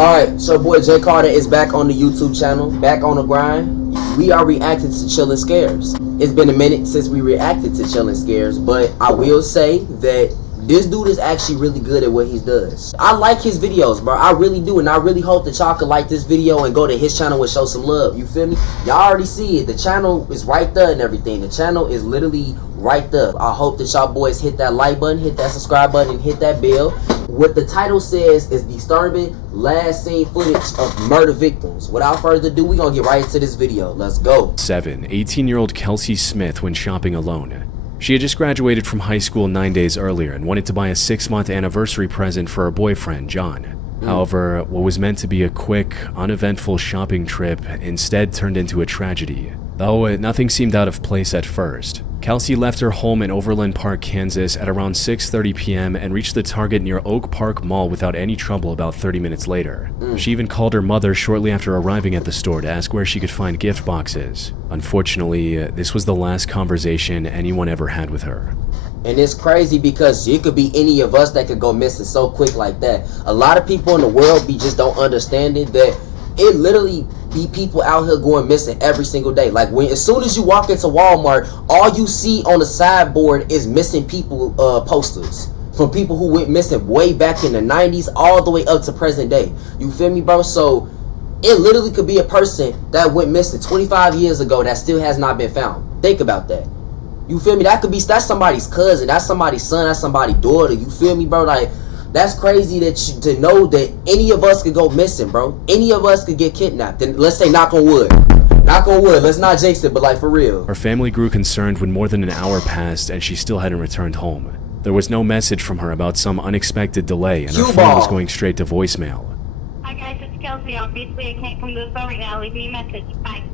Alright, so boy Jay Carter is back on the YouTube channel, back on the grind. We are reacting to Chillin' Scares. It's been a minute since we reacted to Chillin' Scares, but I will say that this dude is actually really good at what he does. I like his videos, bro. I really do, and I really hope that y'all can like this video and go to his channel and show some love. You feel me? Y'all already see it. The channel is right there and everything. The channel is literally right there. I hope that y'all boys hit that like button, hit that subscribe button, and hit that bell. What the title says is disturbing last seen footage of murder victims. Without further ado, we're gonna get right into this video. Let's go. 18-year-old Kelsey Smith went shopping alone. She had just graduated from high school 9 days earlier and wanted to buy a 6-month anniversary present for her boyfriend, John. However, what was meant to be a quick, uneventful shopping trip instead turned into a tragedy. Though nothing seemed out of place at first, Kelsey left her home in Overland Park, Kansas at around 6:30 p.m. and reached the Target near Oak Park Mall without any trouble about 30 minutes later. She even called her mother shortly after arriving at the store to ask where she could find gift boxes. Unfortunately, this was the last conversation anyone ever had with her. And it's crazy because it could be any of us that could go missing so quick like that. A lot of people in the world just don't understand it, that it literally be people out here going missing every single day. Like as soon as you walk into Walmart, all you see on the sideboard is missing people posters from people who went missing way back in the 90s all the way up to present day. You feel me, bro? So it literally could be a person that went missing 25 years ago that still has not been found. Think about that. You feel me? That's somebody's cousin, that's somebody's son, that's somebody's daughter. You feel me, bro? Like, that's crazy to know that any of us could go missing, bro. Any of us could get kidnapped. And let's say knock on wood. Knock on wood. Let's not jinx it, but like for real. Her family grew concerned when more than an hour passed and she still hadn't returned home. There was no message from her about some unexpected delay, and her phone was going straight to voicemail. Hi guys, it's Kelsey. Obviously, I can't come to the phone right now. Leave me a message. Bye.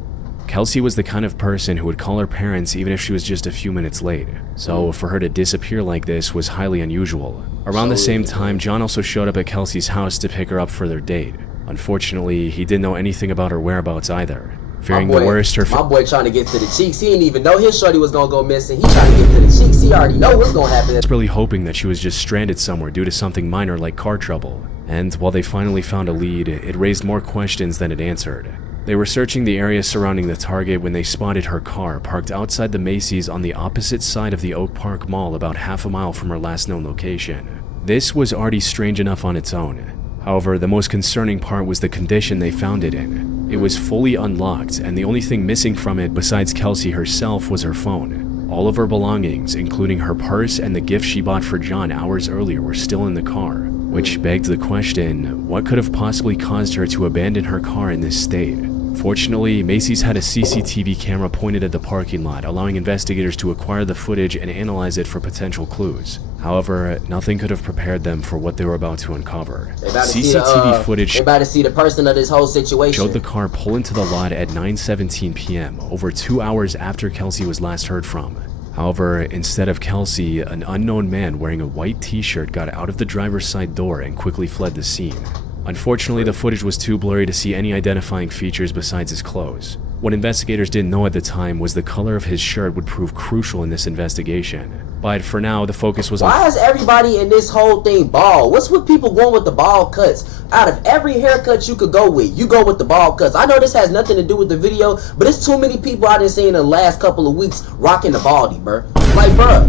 Kelsey was the kind of person who would call her parents even if she was just a few minutes late, so for her to disappear like this was highly unusual. Around the same time, John also showed up at Kelsey's house to pick her up for their date. Unfortunately, he didn't know anything about her whereabouts either. Fearing the worst, my boy trying to get to the cheeks. He didn't even know his shorty was gonna go missing. He trying to get to the cheeks. He already know what's gonna happen. Really hoping that she was just stranded somewhere due to something minor like car trouble. And while they finally found a lead, it raised more questions than it answered. They were searching the area surrounding the Target when they spotted her car parked outside the Macy's on the opposite side of the Oak Park Mall, about half a mile from her last known location. This was already strange enough on its own. However, the most concerning part was the condition they found it in. It was fully unlocked, and the only thing missing from it besides Kelsey herself was her phone. All of her belongings, including her purse and the gift she bought for John hours earlier, were still in the car, which begged the question, what could have possibly caused her to abandon her car in this state? Fortunately, Macy's had a CCTV camera pointed at the parking lot, allowing investigators to acquire the footage and analyze it for potential clues. However, nothing could have prepared them for what they were about to uncover. CCTV footage see the person of this whole situation. Showed the car pull into the lot at 9:17 p.m., over 2 hours after Kelsey was last heard from. However, instead of Kelsey, an unknown man wearing a white t-shirt got out of the driver's side door and quickly fled the scene. Unfortunately, the footage was too blurry to see any identifying features besides his clothes. What investigators didn't know at the time was the color of his shirt would prove crucial in this investigation. But for now, the focus was on— Why is everybody in this whole thing bald? What's with people going with the bald cuts? Out of every haircut you could go with, you go with the bald cuts. I know this has nothing to do with the video, but it's too many people I done seen in the last couple of weeks rocking the baldy, bro. Like, bro,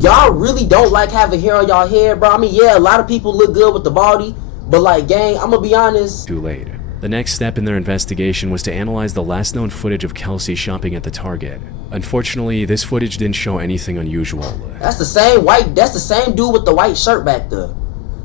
y'all really don't like having hair on y'all head, bro. I mean, yeah, a lot of people look good with the baldy, but like, gang, I'm gonna be honest. Too late. The next step in their investigation was to analyze the last known footage of Kelsey shopping at the Target. Unfortunately, this footage didn't show anything unusual. That's the same dude with the white shirt back there.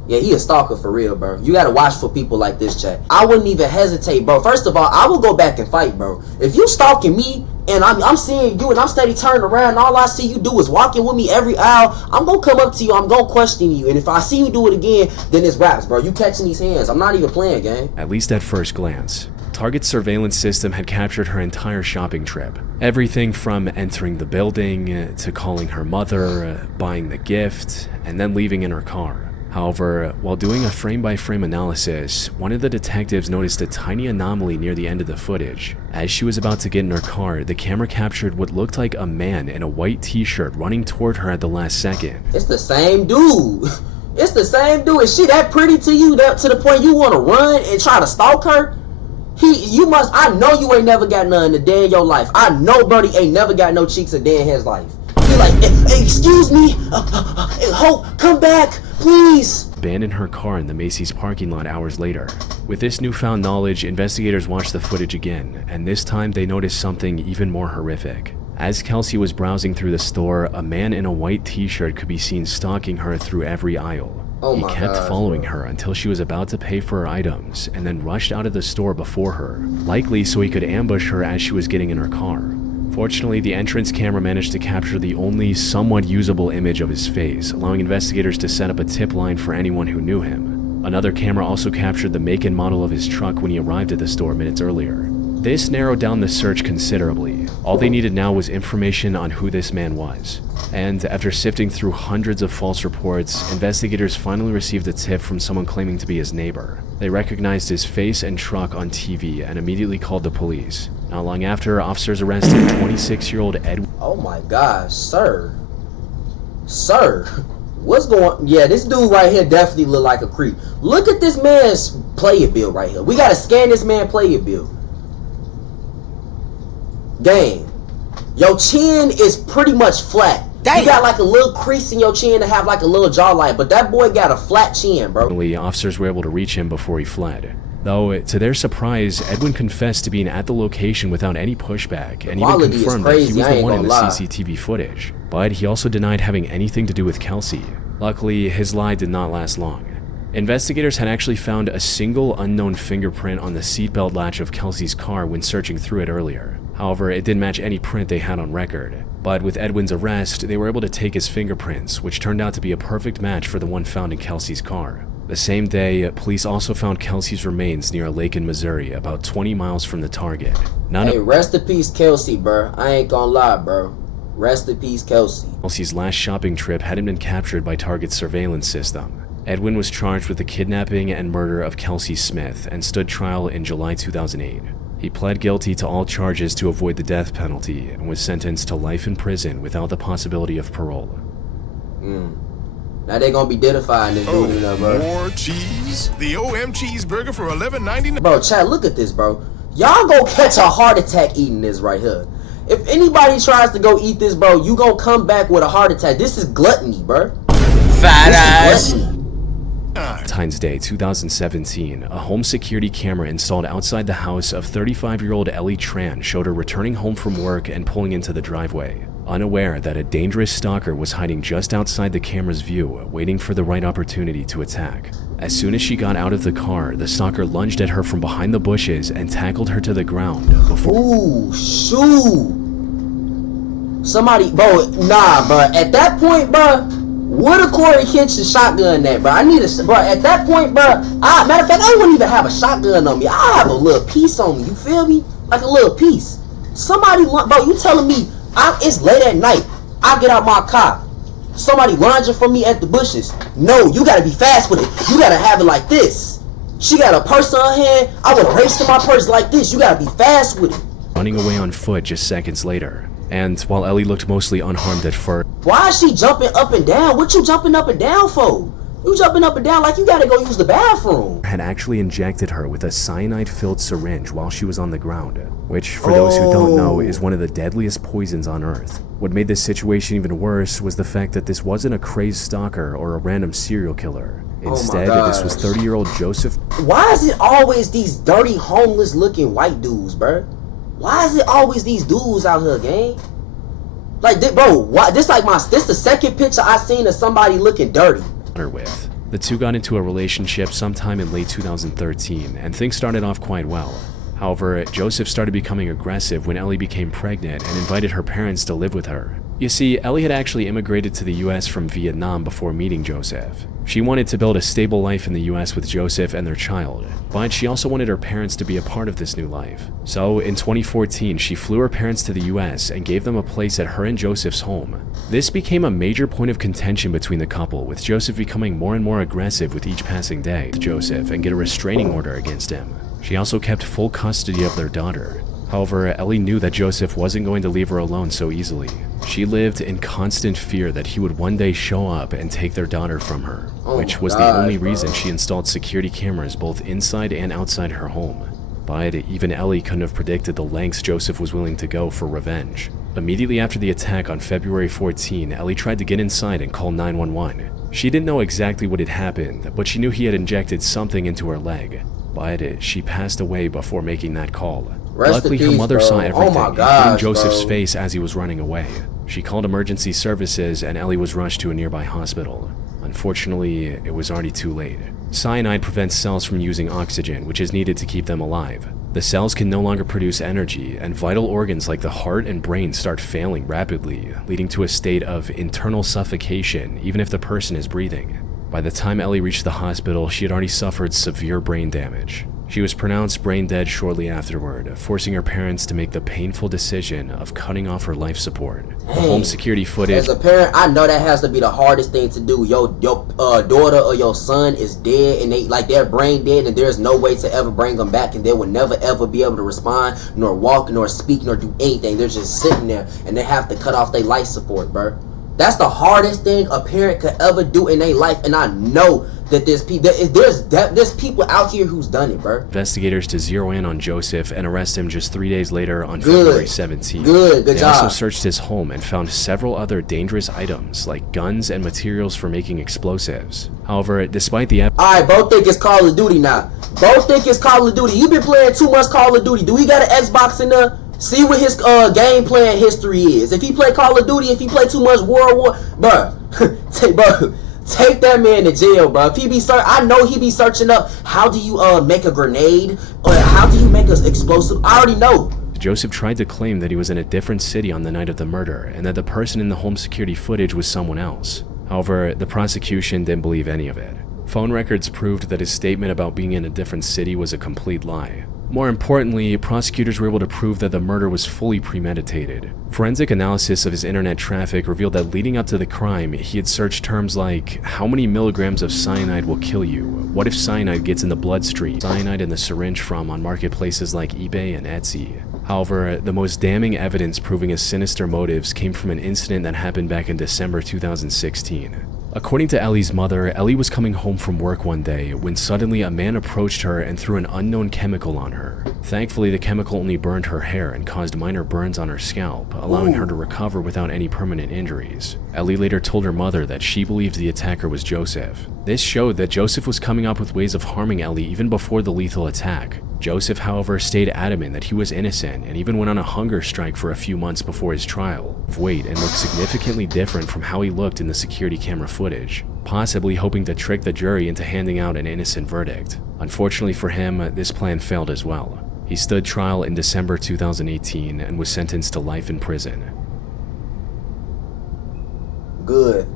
Yeah, he a stalker for real, bro. You gotta watch for people like this, chat. I wouldn't even hesitate, bro. First of all, I will go back and fight, bro. If you stalking me and I'm seeing you and I'm steady turning around and all I see you do is walking with me every aisle, I'm gonna come up to you, I'm gonna question you, and if I see you do it again, then it's raps, bro. You catching these hands. I'm not even playing, gang. At least at first glance, Target's surveillance system had captured her entire shopping trip. Everything from entering the building, to calling her mother, buying the gift, and then leaving in her car. However, while doing a frame-by-frame analysis, one of the detectives noticed a tiny anomaly near the end of the footage. As she was about to get in her car, the camera captured what looked like a man in a white t-shirt running toward her at the last second. It's the same dude. It's the same dude. Is she that pretty to you that to the point you want to run and try to stalk her? I know you ain't never got nothing a day in your life. I know Birdie ain't never got no cheeks a day in his life. He like, hey, excuse me, Hope, come back, please. Abandoned her car in the Macy's parking lot hours later. With this newfound knowledge, investigators watched the footage again, and this time they noticed something even more horrific. As Kelsey was browsing through the store, a man in a white t-shirt could be seen stalking her through every aisle. Oh he my kept gosh, following bro. her until she was about to pay for her items, and then rushed out of the store before her, likely so he could ambush her as she was getting in her car. Fortunately, the entrance camera managed to capture the only somewhat usable image of his face, allowing investigators to set up a tip line for anyone who knew him. Another camera also captured the make and model of his truck when he arrived at the store minutes earlier. This narrowed down the search considerably. All they needed now was information on who this man was. And after sifting through hundreds of false reports, investigators finally received a tip from someone claiming to be his neighbor. They recognized his face and truck on TV and immediately called the police. Not long after, officers arrested 26-year-old Edwin. Oh my gosh, sir. Sir, what's going? Yeah, this dude right here definitely look like a creep. Look at this man's player bill right here. We gotta scan this man player bill. Gang, your chin is pretty much flat. Damn. You got like a little crease in your chin to have like a little jawline, but that boy got a flat chin, bro. Finally, officers were able to reach him before he fled. Though, to their surprise, Edwin confessed to being at the location without any pushback and even Quality is confirmed that he crazy, was I the ain't one in the gonna lie. CCTV footage. But he also denied having anything to do with Kelsey. Luckily, his lie did not last long. Investigators had actually found a single unknown fingerprint on the seatbelt latch of Kelsey's car when searching through it earlier. However, it didn't match any print they had on record. But with Edwin's arrest, they were able to take his fingerprints, which turned out to be a perfect match for the one found in Kelsey's car. The same day, police also found Kelsey's remains near a lake in Missouri, about 20 miles from the target. Hey, rest in peace, Kelsey, bro. I ain't gonna lie, bro. Rest in peace, Kelsey. Kelsey's last shopping trip hadn't been captured by Target's surveillance system. Edwin was charged with the kidnapping and murder of Kelsey Smith and stood trial in July 2008. He pled guilty to all charges to avoid the death penalty and was sentenced to life in prison without the possibility of parole. Now they gonna be identifying this dude in there, bro. More cheese? The OM cheeseburger for $11.99. Bro, Chad, look at this, bro. Y'all gonna catch a heart attack eating this right here. If anybody tries to go eat this, bro, you gonna come back with a heart attack. This is gluttony, bro. Fat This is ass. gluttony. Valentine's Day 2017, a home security camera installed outside the house of 35-year-old Ellie Tran showed her returning home from work and pulling into the driveway, unaware that a dangerous stalker was hiding just outside the camera's view, waiting for the right opportunity to attack. As soon as she got out of the car, the stalker lunged at her from behind the bushes and tackled her to the ground before— Ooh, shoot. Somebody, bro, nah, bro. At that point, bro, would a Corey Kitchen shotgun that, bro? I need a, bro, at that point, bro, matter of fact, I wouldn't even have a shotgun on me. I have a little piece on me, you feel me? Like a little piece. Somebody, bro, you telling me, it's late at night, I get out my car, somebody lunging for me at the bushes. No, you gotta be fast with it. You gotta have it like this. She got a purse on her hand, I would race to my purse like this. You gotta be fast with it. running away on foot just seconds later. And while Ellie looked mostly unharmed at first, Why is she jumping up and down? What you jumping up and down for? You jumping up and down like you gotta go use the bathroom. had actually injected her with a cyanide-filled syringe while she was on the ground, which, for those who don't know, is one of the deadliest poisons on Earth. What made this situation even worse was the fact that this wasn't a crazed stalker or a random serial killer. Instead, this was 30-year-old Joseph. Why is it always these dirty, homeless looking white dudes, bro? Why is it always these dudes out here, gang? Like, bro, why, this the second picture I seen of somebody looking dirty. Her with. The two got into a relationship sometime in late 2013, and things started off quite well. However, Joseph started becoming aggressive when Ellie became pregnant and invited her parents to live with her. You see, Ellie had actually immigrated to the US from Vietnam before meeting Joseph. She wanted to build a stable life in the US with Joseph and their child, but she also wanted her parents to be a part of this new life. So, in 2014, she flew her parents to the US and gave them a place at her and Joseph's home. This became a major point of contention between the couple, with Joseph becoming more and more aggressive with each passing day with Joseph and get a restraining order against him. She also kept full custody of their daughter. However, Ellie knew that Joseph wasn't going to leave her alone so easily. She lived in constant fear that he would one day show up and take their daughter from her, Oh which was the only reason she installed security cameras both inside and outside her home. But even Ellie couldn't have predicted the lengths Joseph was willing to go for revenge. Immediately after the attack on February 14, Ellie tried to get inside and call 911. She didn't know exactly what had happened, but she knew he had injected something into her leg. But she passed away before making that call. Luckily, her mother saw everything, including Joseph's face as he was running away. She called emergency services and Ellie was rushed to a nearby hospital. Unfortunately, it was already too late. Cyanide prevents cells from using oxygen, which is needed to keep them alive. The cells can no longer produce energy, and vital organs like the heart and brain start failing rapidly, leading to a state of internal suffocation even if the person is breathing. By the time Ellie reached the hospital, she had already suffered severe brain damage. She was pronounced brain dead shortly afterward, forcing her parents to make the painful decision of cutting off her life support. The home security footage... As a parent, I know that has to be the hardest thing to do. Your daughter or your son is dead, and they're brain dead, and there's no way to ever bring them back, and they will never ever be able to respond, nor walk, nor speak, nor do anything. They're just sitting there, and they have to cut off their life support, bro. That's the hardest thing a parent could ever do in their life, and I know that there's people out here who's done it, bro. Investigators to zero in on Joseph and arrest him just 3 days later on February 17th. Good They job. also searched his home and found several other dangerous items like guns and materials for making explosives. However, despite the Alright, Bo think it's Call of Duty now. Bo think it's Call of Duty. You been playing too much Call of Duty. Do he got an Xbox in there? See what his game playing history is. If he play Call of Duty, if he play too much World War, take that man to jail, bro. If he be I know he be searching up how do you make a grenade or how do you make an explosive. I already know. Joseph tried to claim that he was in a different city on the night of the murder and that the person in the home security footage was someone else. However, the prosecution didn't believe any of it. Phone records proved that his statement about being in a different city was a complete lie. More importantly, prosecutors were able to prove that the murder was fully premeditated. Forensic analysis of his internet traffic revealed that leading up to the crime, he had searched terms like, how many milligrams of cyanide will kill you? What if cyanide gets in the bloodstream? Cyanide in the syringe from on marketplaces like eBay and Etsy. However, the most damning evidence proving his sinister motives came from an incident that happened back in December 2016. According to Ellie's mother, Ellie was coming home from work one day when suddenly a man approached her and threw an unknown chemical on her. Thankfully, the chemical only burned her hair and caused minor burns on her scalp, allowing her to recover without any permanent injuries. Ellie later told her mother that she believed the attacker was Joseph. This showed that Joseph was coming up with ways of harming Ellie even before the lethal attack. Joseph, however, stayed adamant that he was innocent and even went on a hunger strike for a few months before his trial. Weight and looked significantly different from how he looked in the security camera footage, possibly hoping to trick the jury into handing out an innocent verdict. Unfortunately for him, this plan failed as well. He stood trial in December 2018 and was sentenced to life in prison. Good.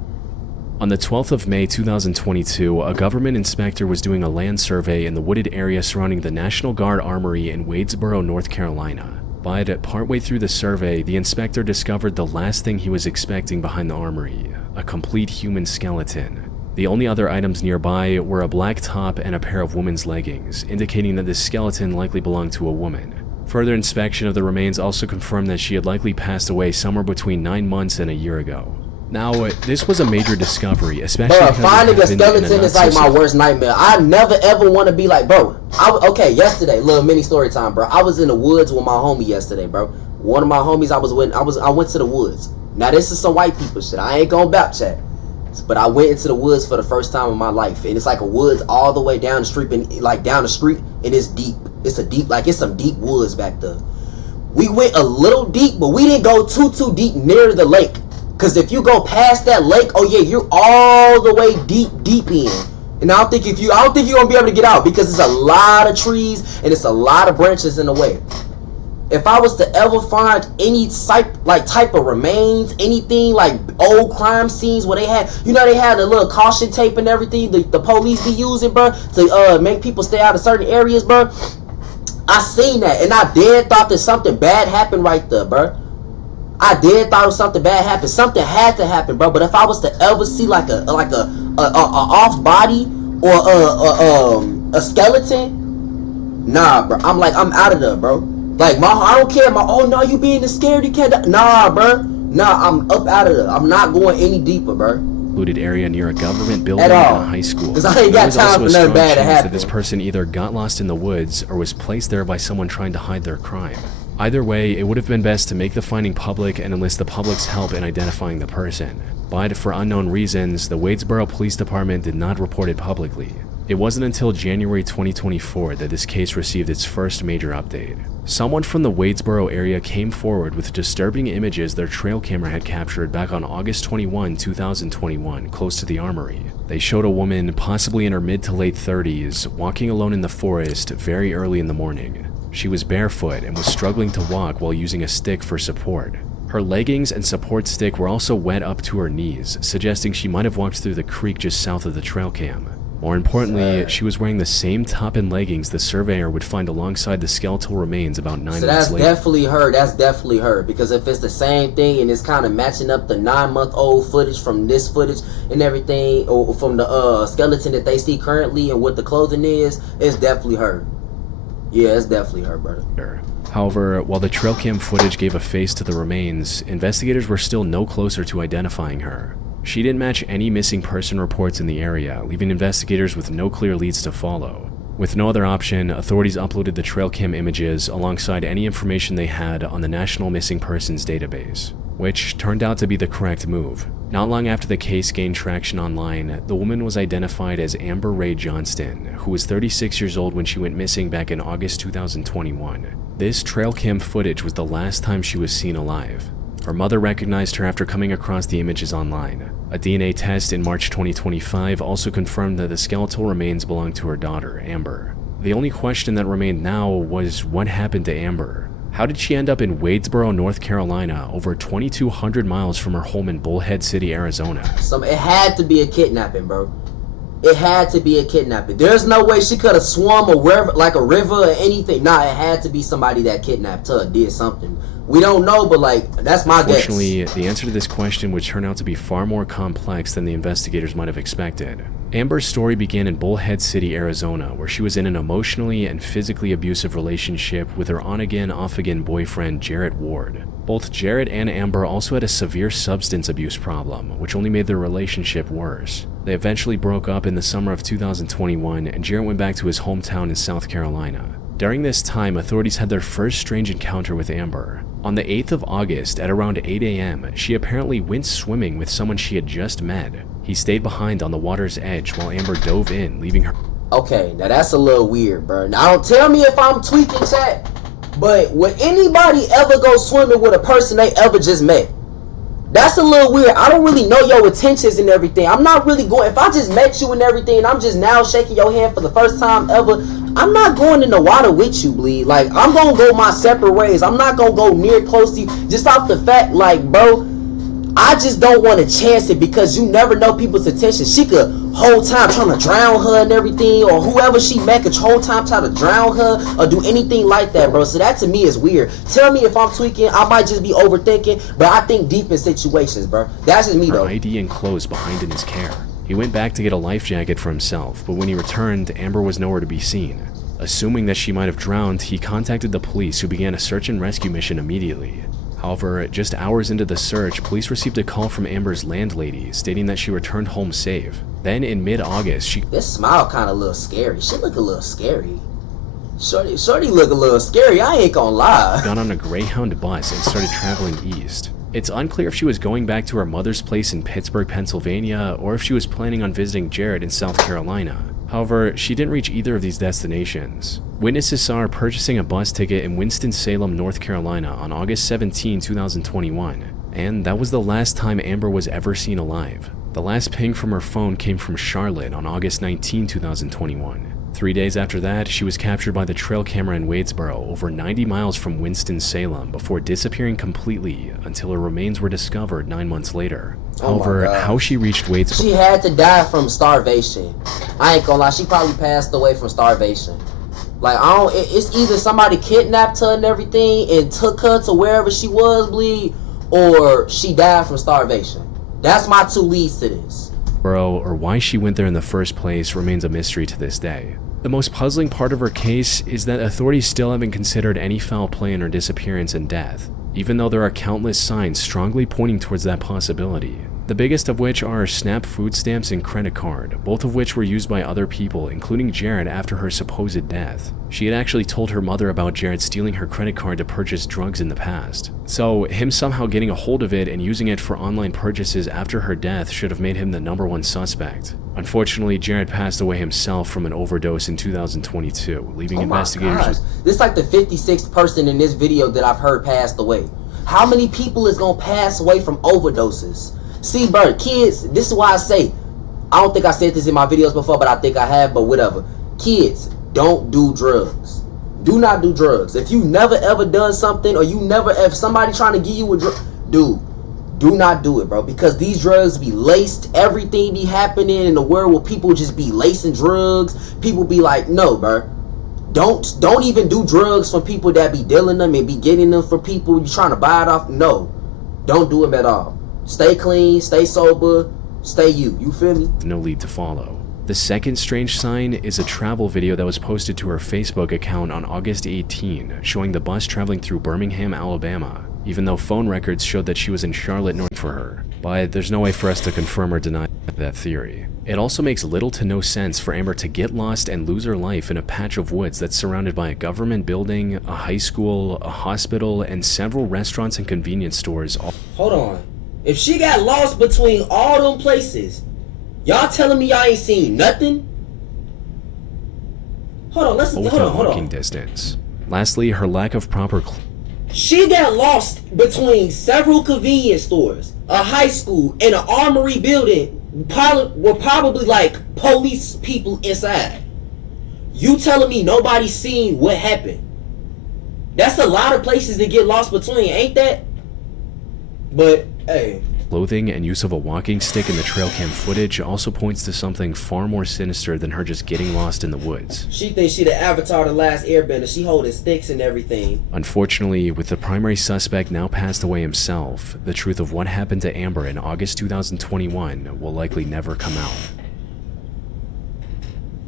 On the 12th of May 2022, a government inspector was doing a land survey in the wooded area surrounding the National Guard Armory in Wadesboro, North Carolina. But partway through the survey, the inspector discovered the last thing he was expecting behind the armory, a complete human skeleton. The only other items nearby were a black top and a pair of women's leggings, indicating that this skeleton likely belonged to a woman. Further inspection of the remains also confirmed that she had likely passed away somewhere between 9 months and a year ago. Now, this was a major discovery, especially because finding a skeleton is like my worst nightmare. I never ever want to be like, bro. Okay, yesterday, little mini story time, bro. I was in the woods with my homie yesterday, bro. One of my homies I was with, I went to the woods. Now this is some white people shit. I ain't gonna back chat, but I went into the woods for the first time in my life, and it's like a woods all the way down the street, and and it's deep. It's some deep woods back there. We went a little deep, but we didn't go too deep near the lake. Cause if you go past that lake, oh yeah, you're all the way deep in. And I don't think you're gonna be able to get out because there's a lot of trees and it's a lot of branches in the way. If I was to ever find any type of remains, anything like old crime scenes where they had the little caution tape and everything the police be using, bro, to make people stay out of certain areas, bro. I seen that and I dead thought that something bad happened right there, bro. I did thought something bad happened. Something had to happen, bro. But if I was to ever see like a off body or a skeleton, nah, bro. I'm out of there, bro. Like I don't care. Oh no, you being the scaredy cat. Nah, bro. Nah, I'm up out of there. I'm not going any deeper, bro. secluded area near a government building At all. and a high school. 'Cause I ain't got There was time also for a nothing strong bad to chance happen. that this person either got lost in the woods or was placed there by someone trying to hide their crime. Either way, it would have been best to make the finding public and enlist the public's help in identifying the person. But for unknown reasons, the Wadesboro Police Department did not report it publicly. It wasn't until January 2024 that this case received its first major update. Someone from the Wadesboro area came forward with disturbing images their trail camera had captured back on August 21, 2021, close to the armory. They showed a woman, possibly in her mid to late 30s, walking alone in the forest very early in the morning. She was barefoot and was struggling to walk while using a stick for support. Her leggings and support stick were also wet up to her knees, suggesting she might have walked through the creek just south of the trail cam. More importantly, she was wearing the same top and leggings the surveyor would find alongside the skeletal remains about 9 months later. So that's definitely her. That's definitely her. Because if it's the same thing and it's kind of matching up the 9-month-old footage from this footage and everything, or from the skeleton that they see currently and what the clothing is, it's definitely her. Yeah, it's definitely her, brother. However, while the trail cam footage gave a face to the remains, investigators were still no closer to identifying her. She didn't match any missing person reports in the area, leaving investigators with no clear leads to follow. With no other option, authorities uploaded the trail cam images alongside any information they had on the National Missing Persons database, which turned out to be the correct move. Not long after the case gained traction online, the woman was identified as Amber Ray Johnston, who was 36 years old when she went missing back in August 2021. This trail cam footage was the last time she was seen alive. Her mother recognized her after coming across the images online. A DNA test in March 2025 also confirmed that the skeletal remains belonged to her daughter, Amber. The only question that remained now was what happened to Amber? How did she end up in Wadesboro, North Carolina, over 2,200 miles from her home in Bullhead City, Arizona? It had to be a kidnapping, bro. It had to be a kidnapping. There's no way she could have swum a river, like a river or anything. Nah, it had to be somebody that kidnapped her, did something. We don't know, but like, that's my guess. Unfortunately, the answer to this question would turn out to be far more complex than the investigators might have expected. Amber's story began in Bullhead City, Arizona, where she was in an emotionally and physically abusive relationship with her on-again, off-again boyfriend, Jarrett Ward. Both Jarrett and Amber also had a severe substance abuse problem, which only made their relationship worse. They eventually broke up in the summer of 2021, and Jarrett went back to his hometown in South Carolina. During this time, authorities had their first strange encounter with Amber. On the 8th of August at around 8 a.m., she apparently went swimming with someone she had just met. He stayed behind on the water's edge while Amber dove in, leaving her. Okay, now that's a little weird, bro. Now don't tell me if I'm tweaking, chat, but would anybody ever go swimming with a person they ever just met? That's a little weird. I don't really know your intentions and everything. I'm not really going, if I just met you and everything and I'm just now shaking your hand for the first time ever, I'm not going in the water with you, bleed. Like, I'm gonna go my separate ways. I'm not gonna go near close to you, just off the fact, like, bro, I just don't want to chance it, because you never know people's intentions. She could whole time trying to drown her and everything, or whoever she met could whole time try to drown her or do anything like that, bro. So that to me is weird. Tell me if I'm tweaking. I might just be overthinking, but I think deep in situations, bro. That's just me, though. Her ID and clothes behind in his care. He went back to get a life jacket for himself, but when he returned, Amber was nowhere to be seen. Assuming that she might have drowned, he contacted the police, who began a search and rescue mission immediately. However, just hours into the search, police received a call from Amber's landlady stating that she returned home safe. Then in mid-August, This smile kind of a little scary. She look a little scary. Shorty look a little scary, I ain't gonna lie. got on a Greyhound bus and started traveling east. It's unclear if she was going back to her mother's place in Pittsburgh, Pennsylvania, or if she was planning on visiting Jarrett in South Carolina. However, she didn't reach either of these destinations. Witnesses saw her purchasing a bus ticket in Winston-Salem, North Carolina on August 17, 2021, and that was the last time Amber was ever seen alive. The last ping from her phone came from Charlotte on August 19, 2021. 3 days after that, she was captured by the trail camera in Wadesboro, over 90 miles from Winston-Salem, before disappearing completely until her remains were discovered 9 months later. However, how she reached Wadesboro... She had to die from starvation. I ain't gonna lie, she probably passed away from starvation. Like, it's either somebody kidnapped her and everything and took her to wherever she was, bleed, or she died from starvation. That's my two leads to this. Or why she went there in the first place remains a mystery to this day. The most puzzling part of her case is that authorities still haven't considered any foul play in her disappearance and death, even though there are countless signs strongly pointing towards that possibility. the biggest of which are SNAP food stamps and credit card, both of which were used by other people, including Jared after her supposed death. She had actually told her mother about Jared stealing her credit card to purchase drugs in the past. So him somehow getting a hold of it and using it for online purchases after her death should have made him the #1 suspect. Unfortunately, Jared passed away himself from an overdose in 2022, leaving investigators gosh. This is like the 56th person in this video that I've heard passed away. How many people is gonna pass away from overdoses? See, bro, kids, this is why I say, I don't think I said this in my videos before, but I think I have, but whatever. Kids, don't do drugs. Do not do drugs. If you've never ever done something, or if somebody trying to give you a drug, dude, do not do it, bro, because these drugs be laced. Everything be happening in the world where people just be lacing drugs. People be like, no, bro. Don't even do drugs from people that be dealing them and be getting them from people you trying to buy it off. No, don't do them at all. Stay clean, stay sober, stay you. You feel me? no lead to follow. The second strange sign is a travel video that was posted to her Facebook account on August 18, showing the bus traveling through Birmingham, Alabama, even though phone records showed that she was in Charlotte, North for her. But there's no way for us to confirm or deny that theory. It also makes little to no sense for Amber to get lost and lose her life in a patch of woods that's surrounded by a government building, a high school, a hospital, and several restaurants and convenience stores. Hold on. If she got lost between all them places, y'all telling me y'all ain't seen nothing? Hold on, Within walking distance. Lastly, her lack of proper She got lost between several convenience stores, a high school, and an armory building with probably like police people inside. You telling me nobody seen what happened? That's a lot of places to get lost between, ain't that? But, hey. Clothing and use of a walking stick in the trail cam footage also points to something far more sinister than her just getting lost in the woods. She thinks she the Avatar the Last Airbender. She holding sticks and everything. Unfortunately, with the primary suspect now passed away himself, the truth of what happened to Amber in August 2021 will likely never come out.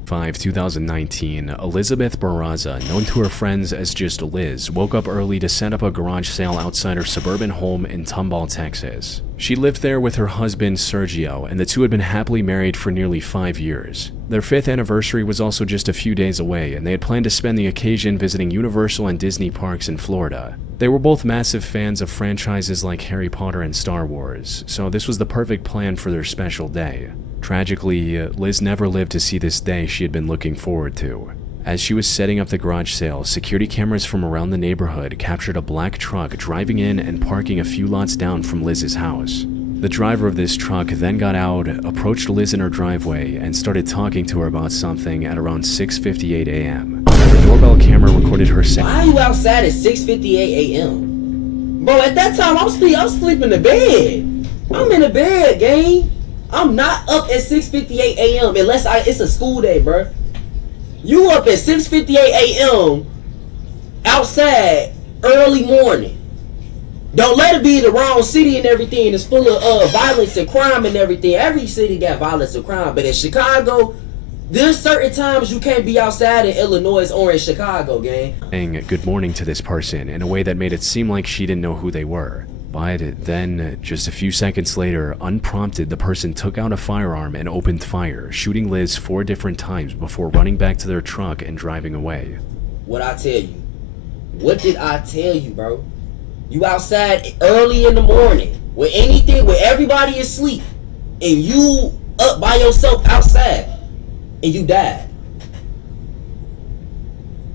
2019, Elizabeth Barraza, known to her friends as just Liz, woke up early to set up a garage sale outside her suburban home in Tomball, Texas. She lived there with her husband Sergio, and the two had been happily married for nearly 5 years. Their 5th anniversary was also just a few days away, and they had planned to spend the occasion visiting Universal and Disney parks in Florida. They were both massive fans of franchises like Harry Potter and Star Wars, so this was the perfect plan for their special day. Tragically, Liz never lived to see this day she had been looking forward to. As she was setting up the garage sale, security cameras from around the neighborhood captured a black truck driving in and parking a few lots down from Liz's house. The driver of this truck then got out, approached Liz in her driveway, and started talking to her about something at around 6:58 a.m. Her doorbell camera recorded her saying, "Why are you outside at 6:58 a.m.? Bro, at that time, I'm sleeping in the bed. I'm in the bed, gang. I'm not up at 6:58 a.m. unless it's a school day, bro. You up at 6:58 a.m. outside early morning. Don't let it be the wrong city and everything. It's full of violence and crime and everything. Every city got violence and crime, but in Chicago, there's certain times you can't be outside in Illinois or in Chicago, gang." saying good morning to this person in a way that made it seem like she didn't know who they were. But then, just a few seconds later, unprompted, the person took out a firearm and opened fire, shooting Liz 4 different times before running back to their truck and driving away. What I tell you? What did I tell you, bro? You outside early in the morning, where everybody is asleep, and you up by yourself outside, and you died.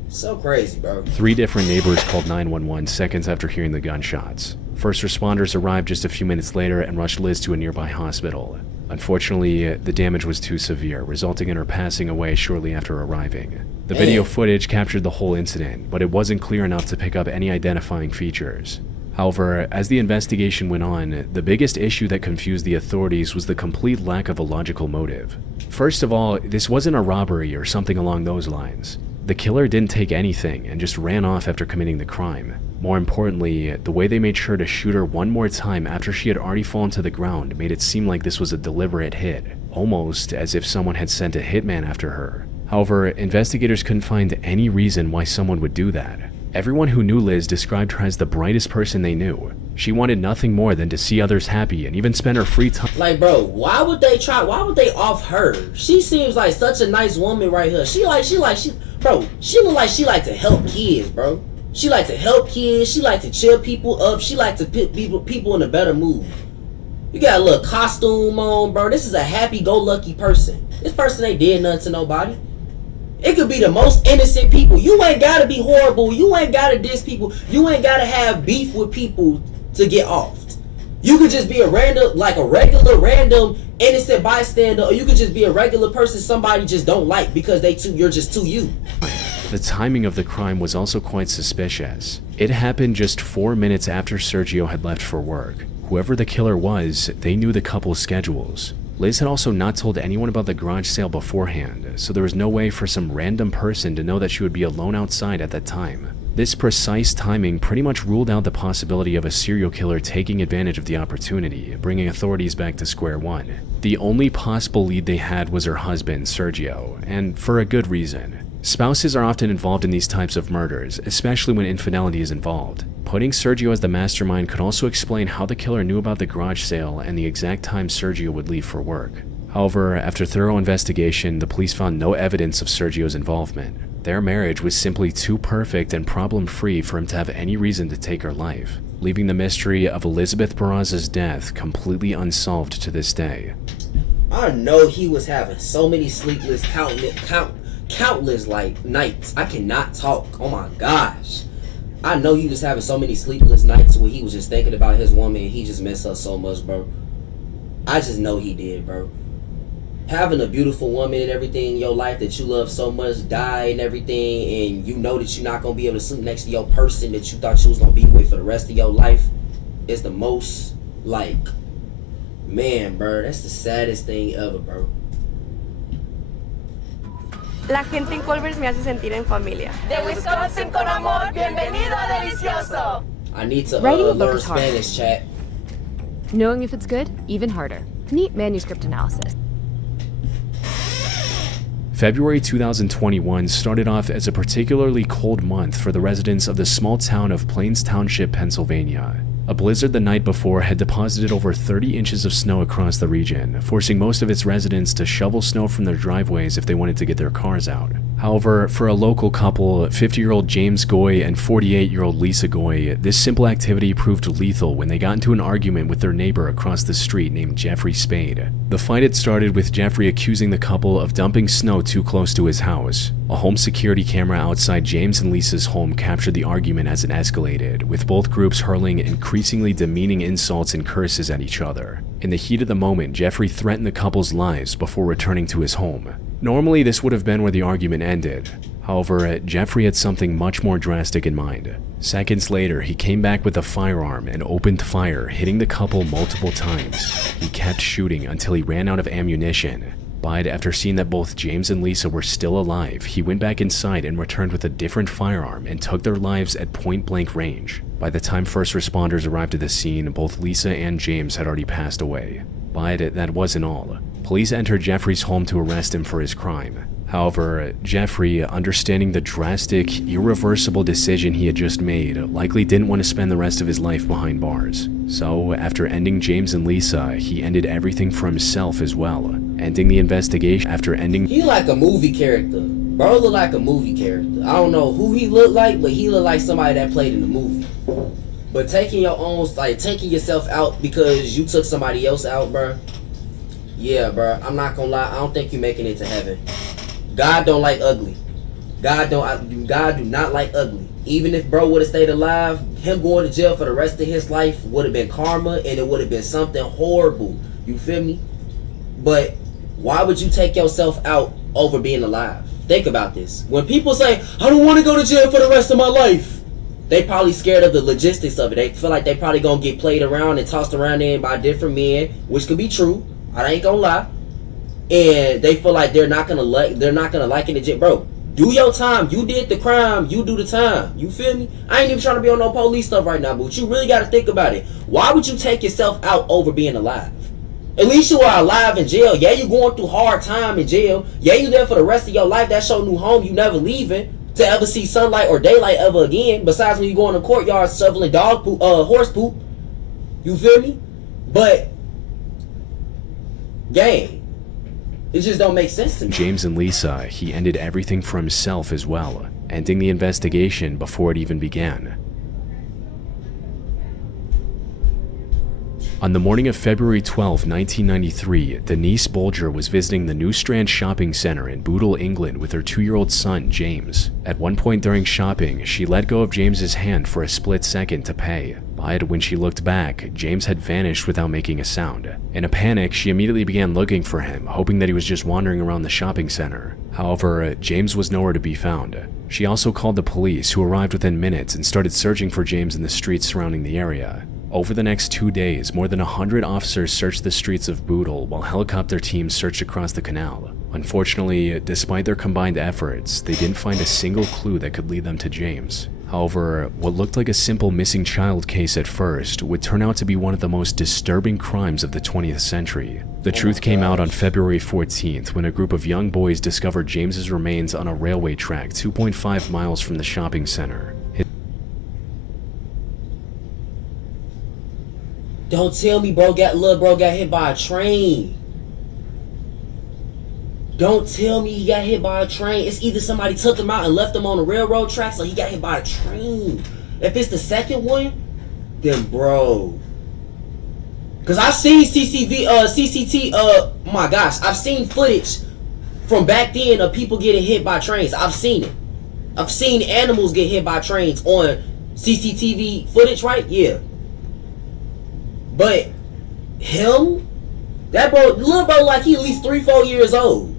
So crazy, bro. 3 different neighbors called 911 seconds after hearing the gunshots. First responders arrived just a few minutes later and rushed Liz to a nearby hospital. Unfortunately, the damage was too severe, resulting in her passing away shortly after arriving. The video footage captured the whole incident, but it wasn't clear enough to pick up any identifying features. However, as the investigation went on, the biggest issue that confused the authorities was the complete lack of a logical motive. First of all, this wasn't a robbery or something along those lines. The killer didn't take anything and just ran off after committing the crime. More importantly, the way they made sure to shoot her one more time after she had already fallen to the ground made it seem like this was a deliberate hit, almost as if someone had sent a hitman after her. However, investigators couldn't find any reason why someone would do that. Everyone who knew Liz described her as the brightest person they knew. She wanted nothing more than to see others happy and even spend her free time. Like, bro, why would they off her? She seems like such a nice woman right here. She look like she like to help kids, bro. She like to help kids. She like to cheer people up. She like to put people in a better mood. You got a little costume on, bro. This is a happy-go-lucky person. This person ain't did nothing to nobody. It could be the most innocent people. You ain't gotta be horrible. You ain't gotta diss people. You ain't gotta have beef with people to get offed. You could just be a regular random innocent bystander, or you could just be a regular person somebody just don't like because you're just too you. The timing of the crime was also quite suspicious. It happened just 4 minutes after Sergio had left for work. Whoever the killer was, they knew the couple's schedules. Liz had also not told anyone about the garage sale beforehand, so there was no way for some random person to know that she would be alone outside at that time. This precise timing pretty much ruled out the possibility of a serial killer taking advantage of the opportunity, bringing authorities back to square one. The only possible lead they had was her husband, Sergio, and for a good reason. Spouses are often involved in these types of murders, especially when infidelity is involved. Putting Sergio as the mastermind could also explain how the killer knew about the garage sale and the exact time Sergio would leave for work. However, after thorough investigation, the police found no evidence of Sergio's involvement. Their marriage was simply too perfect and problem-free for him to have any reason to take her life, leaving the mystery of Elizabeth Barraza's death completely unsolved to this day. I know he was having so many sleepless countless like nights. I cannot talk. Oh my gosh. I know he was having so many sleepless nights where he was just thinking about his woman and he just missed her so much, bro. I just know he did, bro. Having a beautiful woman and everything in your life that you love so much die and everything, and you know that you're not going to be able to sleep next to your person that you thought you was going to be with for the rest of your life, is the most, like, man, bro, that's the saddest thing ever, bro. La gente en Culver's me hace sentir en familia. De Wisconsin con amor, bienvenido a Delicioso. I need to Writing a book learn is hard. Spanish, chat. Knowing if it's good, even harder. Neat manuscript analysis. February 2021 started off as a particularly cold month for the residents of the small town of Plains Township, Pennsylvania. A blizzard the night before had deposited over 30 inches of snow across the region, forcing most of its residents to shovel snow from their driveways if they wanted to get their cars out. However, for a local couple, 50-year-old James Goy and 48-year-old Lisa Goy, this simple activity proved lethal when they got into an argument with their neighbor across the street named Jeffrey Spade. The fight had started with Jeffrey accusing the couple of dumping snow too close to his house. A home security camera outside James and Lisa's home captured the argument as it escalated, with both groups hurling increasingly demeaning insults and curses at each other. In the heat of the moment, Jeffrey threatened the couple's lives before returning to his home. Normally, this would have been where the argument ended. However, Jeffrey had something much more drastic in mind. Seconds later, he came back with a firearm and opened fire, hitting the couple multiple times. He kept shooting until he ran out of ammunition. But after seeing that both James and Lisa were still alive, he went back inside and returned with a different firearm and took their lives at point-blank range. By the time first responders arrived at the scene, both Lisa and James had already passed away. But that wasn't all. Police entered Jeffrey's home to arrest him for his crime. However, Jeffrey, understanding the drastic, irreversible decision he had just made, likely didn't want to spend the rest of his life behind bars. So, after ending James and Lisa, he ended everything for himself as well, ending the investigation after ending— He like a movie character. Bro look like a movie character. I don't know who he looked like, but he looked like somebody that played in the movie. But taking yourself out because you took somebody else out, bro. Yeah, bro. I'm not gonna lie. I don't think you're making it to heaven. God don't like ugly. God do not like ugly. Even if bro would have stayed alive, him going to jail for the rest of his life would have been karma, and it would have been something horrible. You feel me? But why would you take yourself out over being alive? Think about this. When people say, I don't want to go to jail for the rest of my life, they probably scared of the logistics of it. They feel like they probably gonna get played around and tossed around in by different men, which could be true. I ain't gonna lie. And they feel like they're not gonna like it in jail. Bro, do your time. You did the crime, you do the time. You feel me? I ain't even trying to be on no police stuff right now, but you really gotta think about it. Why would you take yourself out over being alive? At least you are alive in jail. Yeah, you going through hard time in jail. Yeah, you there for the rest of your life. That's your new home. You never leaving. to ever see sunlight or daylight ever again, besides when you go in the courtyard shoveling dog poop, horse poop. You feel me? But, gang, it just don't make sense to me. James and Lisa, he ended everything for himself as well, ending the investigation before it even began. On the morning of February 12, 1993, Denise Bolger was visiting the New Strand Shopping Center in Bootle, England with her 2-year-old son, James. At one point during shopping, she let go of James's hand for a split second to pay. But when she looked back, James had vanished without making a sound. In a panic, she immediately began looking for him, hoping that he was just wandering around the shopping center. However, James was nowhere to be found. She also called the police, who arrived within minutes and started searching for James in the streets surrounding the area. Over the next 2 days, more than 100 officers searched the streets of Bootle while helicopter teams searched across the canal. Unfortunately, despite their combined efforts, they didn't find a single clue that could lead them to James. However, what looked like a simple missing child case at first would turn out to be one of the most disturbing crimes of the 20th century. The truth came out on February 14th when a group of young boys discovered James's remains on a railway track 2.5 miles from the shopping center. Don't tell me little bro got hit by a train. Don't tell me he got hit by a train. It's either somebody took him out and left him on the railroad tracks, or he got hit by a train. If it's the second one, then bro. Cause I've seen my gosh, I've seen footage from back then of people getting hit by trains. I've seen it. I've seen animals get hit by trains on CCTV footage, right? Yeah. But him, that bro, little bro, like he at least 3-4 years old.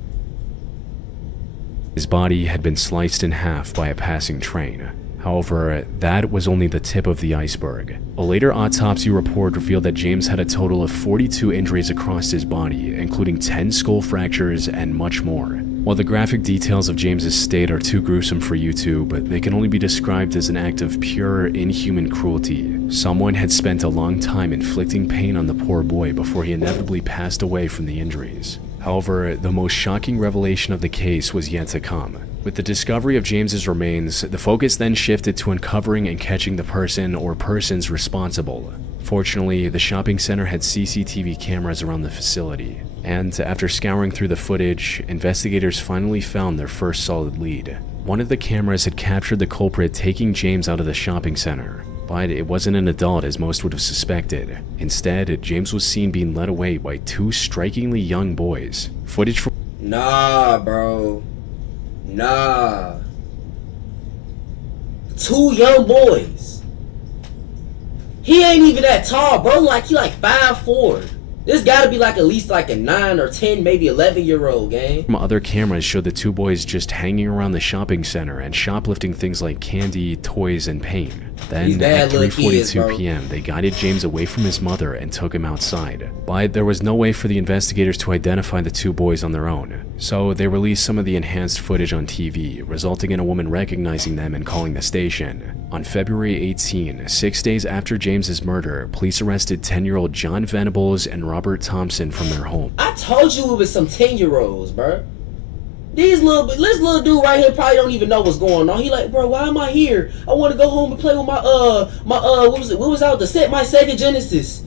His body had been sliced in half by a passing train. However, that was only the tip of the iceberg. A later autopsy report revealed that James had a total of 42 injuries across his body, including 10 skull fractures and much more. While the graphic details of James's state are too gruesome for YouTube, they can only be described as an act of pure, inhuman cruelty. Someone had spent a long time inflicting pain on the poor boy before he inevitably passed away from the injuries. However, the most shocking revelation of the case was yet to come. With the discovery of James's remains, the focus then shifted to uncovering and catching the person or persons responsible. Fortunately, the shopping center had CCTV cameras around the facility, and after scouring through the footage, investigators finally found their first solid lead. One of the cameras had captured the culprit taking James out of the shopping center, but it wasn't an adult as most would have suspected. Instead, James was seen being led away by 2 strikingly young boys. Footage from— Nah, bro. Nah. 2 young boys. He ain't even that tall, bro. Like, he like 5'4". This gotta be like at least like a 9 or 10, maybe 11-year-old, gang. Other cameras showed the 2 boys just hanging around the shopping center and shoplifting things like candy, toys, and paint. Then at 3:42 p.m., they guided James away from his mother and took him outside. But there was no way for the investigators to identify the 2 boys on their own. So they released some of the enhanced footage on TV, resulting in a woman recognizing them and calling the station. On February 18, 6 days after James's murder, police arrested 10-year-old John Venables and Robert Thompson from their home. I told you it was some 10-year-olds, bro. This little dude right here probably don't even know what's going on. He like, bro, why am I here? I want to go home and play with my what was out the set, my Sega Genesis.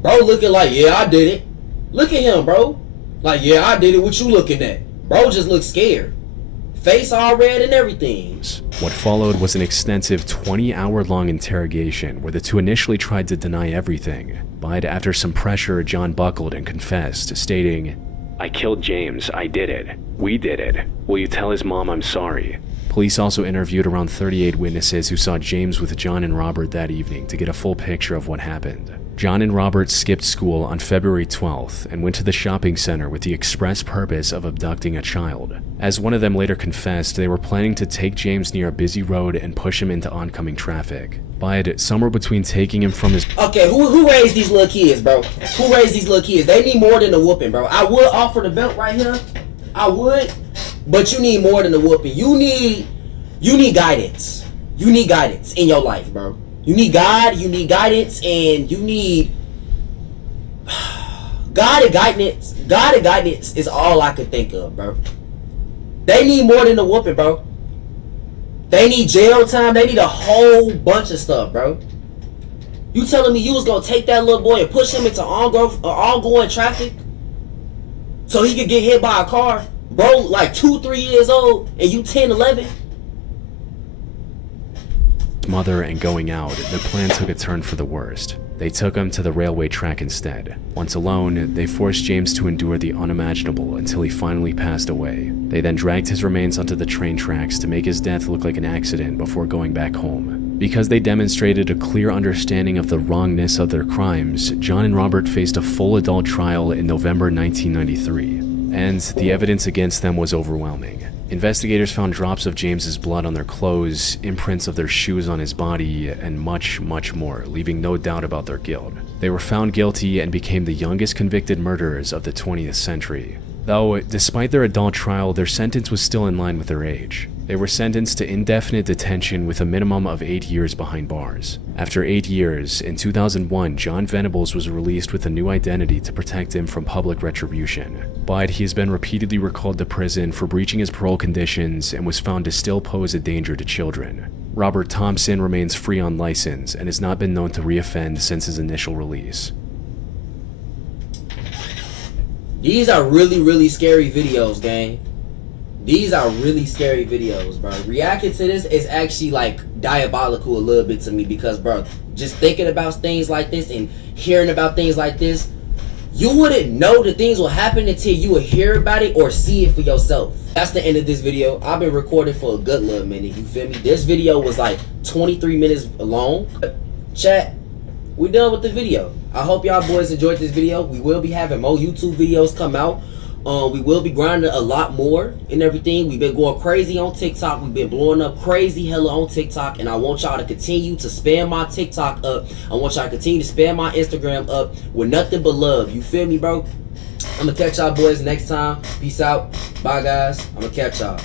Bro looking like, yeah, I did it. Look at him, bro. Like, yeah, I did it. What you looking at? Bro just looks scared. Face all red and everything. What followed was an extensive 20-hour-long interrogation where the 2 initially tried to deny everything. But after some pressure, John buckled and confessed, stating, "I killed James. I did it. We did it. Will you tell his mom I'm sorry?" Police also interviewed around 38 witnesses who saw James with John and Robert that evening to get a full picture of what happened. John and Robert skipped school on February 12th and went to the shopping center with the express purpose of abducting a child. As one of them later confessed, they were planning to take James near a busy road and push him into oncoming traffic. But somewhere between taking him from his— Okay, who raised these little kids, bro? Who raised these little kids? They need more than a whooping, bro. I would offer the belt right here. I would. But you need more than a whooping. You need guidance. You need guidance in your life, bro. You need God, you need guidance, and you need God and guidance. God and guidance is all I could think of, bro. They need more than a whooping, bro. They need jail time. They need a whole bunch of stuff, bro. You telling me you was gonna take that little boy and push him into ongoing traffic so he could get hit by a car? Bro, like 2-3 years old, and you 10, 11? Mother and going out, the plan took a turn for the worst. They took him to the railway track instead. Once alone, they forced James to endure the unimaginable until he finally passed away. They then dragged his remains onto the train tracks to make his death look like an accident before going back home. Because they demonstrated a clear understanding of the wrongness of their crimes, John and Robert faced a full adult trial in November 1993, and the evidence against them was overwhelming. Investigators found drops of James's blood on their clothes, imprints of their shoes on his body, and much, much more, leaving no doubt about their guilt. They were found guilty and became the youngest convicted murderers of the 20th century. Though, despite their adult trial, their sentence was still in line with their age. They were sentenced to indefinite detention with a minimum of 8 years behind bars. After 8 years, in 2001, John Venables was released with a new identity to protect him from public retribution. But he has been repeatedly recalled to prison for breaching his parole conditions and was found to still pose a danger to children. Robert Thompson remains free on license and has not been known to reoffend since his initial release. These are really, really scary videos, gang. These are really scary videos, bro. Reacting to this is actually like diabolical a little bit to me because, bro, just thinking about things like this and hearing about things like this, you wouldn't know that things will happen until you would hear about it or see it for yourself. That's the end of this video. I've been recording for a good little minute, you feel me? This video was like 23 minutes long. Chat, we done with the video. I hope y'all boys enjoyed this video. We will be having more YouTube videos come out. We will be grinding a lot more and everything. We've been going crazy on TikTok. We've been blowing up crazy hella on TikTok, and I want y'all to continue to spam my TikTok up. I want y'all to continue to spam my Instagram up with nothing but love. You feel me, bro? I'm gonna catch y'all boys next time. Peace out. Bye, guys. I'm gonna catch y'all.